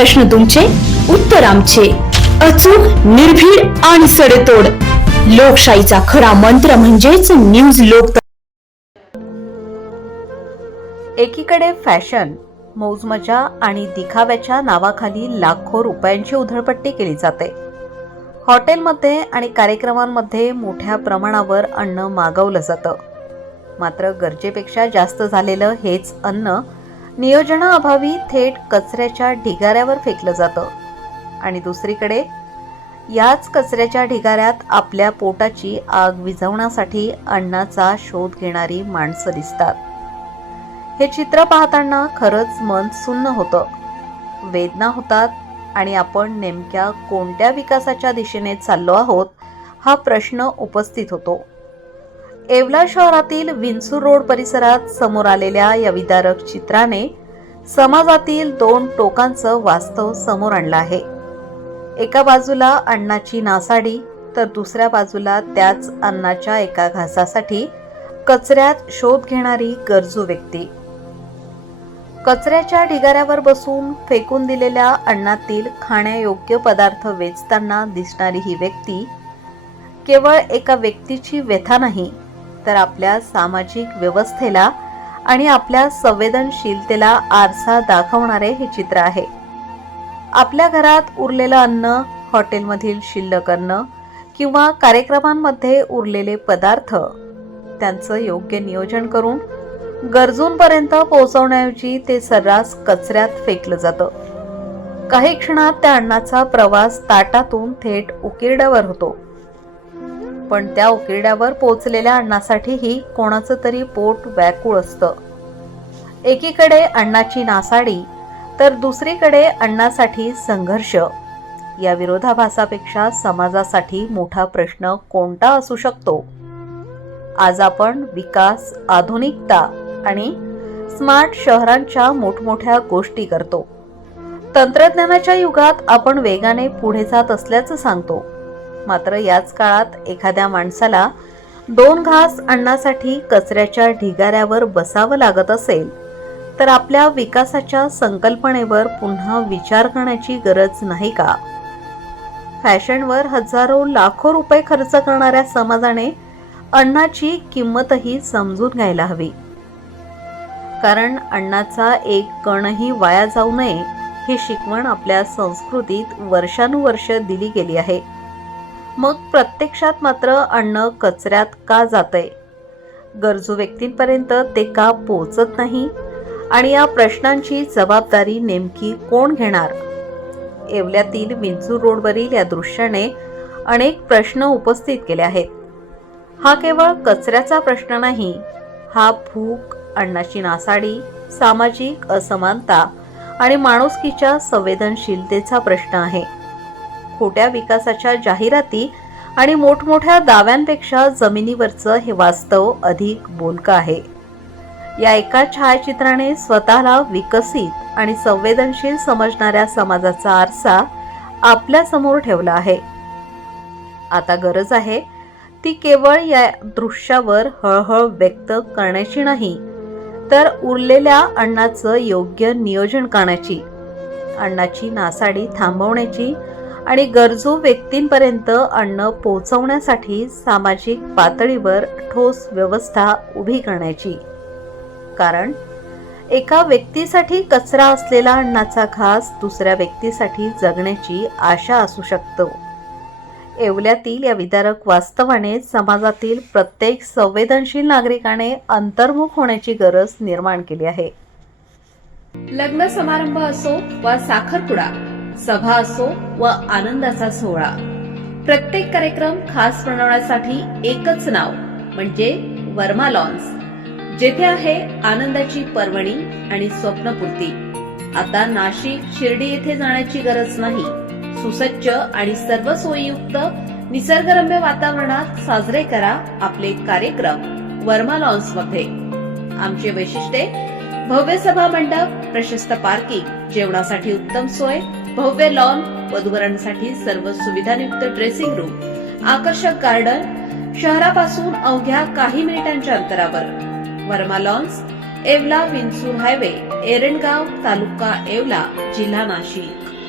प्रश्न तुमचे, उत्तर आमचे. अचूक, निर्भीड आणि सडेतोड. लोकशाहीचा खरा मंत्र म्हणजेच न्यूज लोक. एकीकडे फॅशन, मौजमजा आणि दिखाव्याच्या नावाखाली लाखो रुपयांची उधळपट्टी केली जाते. हॉटेलमध्ये आणि कार्यक्रमांमध्ये मोठ्या प्रमाणावर अन्न मागवलं जातं. मात्र गरजेपेक्षा जास्त झालेलं हेच अन्न नियोजनाअभावी थेट कचऱ्याच्या ढिगाऱ्यावर फेकलं जातं. आणि दुसरीकडे याच कचऱ्याच्या ढिगाऱ्यात आपल्या पोटाची आग विझवण्यासाठी अन्नाचा शोध घेणारी माणसं दिसतात. हे चित्र पाहताना खरंच मन सुन्न होतं, वेदना होतात आणि आपण नेमक्या कोणत्या विकासाच्या दिशेने चाललो आहोत हा प्रश्न उपस्थित होतो. येवला शहरातील विंचूर रोड परिसरात समोर आलेल्या या विदारक चित्राने समाजातील दोन टोकांचं वास्तव समोर आणलं आहे. एका बाजूला अन्नाची नासाडी तर दुसऱ्या बाजूला त्याच अन्नाच्या एका घासासाठी कचऱ्यात शोध घेणारी गरजू व्यक्ती. कचऱ्याच्या ढिगाऱ्यावर बसून फेकून दिलेल्या अन्नातील खाण्यायोग्य पदार्थ वेचताना दिसणारी ही व्यक्ती केवळ एका व्यक्तीची व्यथा नाही, तर आपल्या सामाजिक व्यवस्थेला आणि आपल्या संवेदनशीलतेला आरसा दाखवणारे हे चित्र आहे. आपल्या घरात उरलेलं अन्न, हॉटेलमधील शिल्लक अन्न किंवा कार्यक्रमांमध्ये उरलेले पदार्थ त्यांचं योग्य नियोजन करून गरजूंपर्यंत पोहोचवण्याऐवजी ते सर्रास कचऱ्यात फेकलं जातं. काही क्षणात त्या अन्नाचा प्रवास ताटातून थेट उकिरड्यावर होतो. पण त्या उकिरड्यावर पोहोचलेल्या अन्नासाठीही कोणाचं तरी पोट व्याकुळ असतं. एकीकडे अन्नाची नासाडी तर दुसरीकडे अन्नासाठी संघर्ष. या विरोधाभासापेक्षा समाजासाठी मोठा प्रश्न कोणता असू शकतो? आज आपण विकास, आधुनिकता आणि स्मार्ट शहरांच्या मोठमोठ्या गोष्टी करतो. तंत्रज्ञानाच्या युगात आपण वेगाने पुढे जात असल्याचं सांगतो. मात्र याच काळात एखाद्या माणसाला 2 घास अन्नासाठी कचऱ्याच्या ढिगाऱ्यावर बसावं लागत असेल तर आपल्या विकासाच्या संकल्पनेवर पुन्हा विचार करण्याची गरज नाही का? फॅशनवर हजारो लाखो रुपये खर्च करणाऱ्या समाजाने अन्नाची किंमतही समजून घ्यायला हवी. कारण अन्नाचा एक कणही वाया जाऊ नये ही शिकवण आपल्या संस्कृतीत वर्षानुवर्ष दिली गेली आहे. मग प्रत्यक्षात मात्र अन्न कचऱ्यात का जातंय? गरजू व्यक्तींपर्यंत ते का पोहोचत नाही? आणि या प्रश्नांची जबाबदारी नेमकी कोण घेणार? येवल्यातील विंचूर रोडवरील या दृश्याने अनेक प्रश्न उपस्थित केले आहेत. हा केवळ कचऱ्याचा प्रश्न नाही, हा भूक, अन्नाची नासाडी, सामाजिक असमानता आणि माणुसकीच्या संवेदनशीलतेचा प्रश्न आहे. खोट्या विकासाच्या जाहिराती आणि मोठमोठ्या दाव्यांपेक्षा जमिनीवरचं हे वास्तव अधिक बोलकं आहे. या एका छायाचित्राने स्वतःला विकसित आणि संवेदनशील समजणाऱ्या समाजाचा आरसा आपल्या समोर ठेवला आहे. आता गरज आहे ती केवळ या दृश्यावर हळहळ व्यक्त करण्याची नाही, तर उरलेल्या अन्नाचं योग्य नियोजन करण्याची, अन्नाची नासाडी थांबवण्याची आणि गरजू व्यक्तींपर्यंत अन्न पोहोचवण्यासाठी सामाजिक पातळीवर ठोस व्यवस्था उभी करण्याची. कारण एका व्यक्तीसाठी कचरा असलेला अन्नाचा घास दुसऱ्या व्यक्तीसाठी जगण्याची आशा असू शकतो. येवल्यातील या विदारक वास्तवाने समाजातील प्रत्येक संवेदनशील नागरिकाने अंतर्मुख होण्याची गरज निर्माण केली आहे. लग्न समारंभ असो वा साखरपुडा, सभा असो व आनंदाचा सोहळा, प्रत्येक कार्यक्रम खास बनवण्यासाठी एकच नाव म्हणजे वर्मा लॉन्स, जेथे आहे आनंदाची पर्वणी आणि स्वप्नपूर्ती. आता नाशिक, शिर्डी येथे जाण्याची गरज नाही. सुसज्ज आणि सर्व सोयीयुक्त निसर्गरम्य वातावरणात साजरे करा आपले कार्यक्रम वर्मा लॉन्स मध्ये. आमचे वैशिष्ट्ये: भव्य सभा मंडप, प्रशस्त पार्किंग, जेवणासाठी उत्तम सोय, भव्य लॉन, वधूवरांसाठी सर्व सुविधायुक्त ड्रेसिंग रूम, आकर्षक गार्डन, शहरापासून अवघ्या काही मिनिटांच्या अंतरावर. वर्मा लॉन्स, येवला विंचूर हायवे, एरंडगाव, तालुका येवला, जिल्हा नाशिक.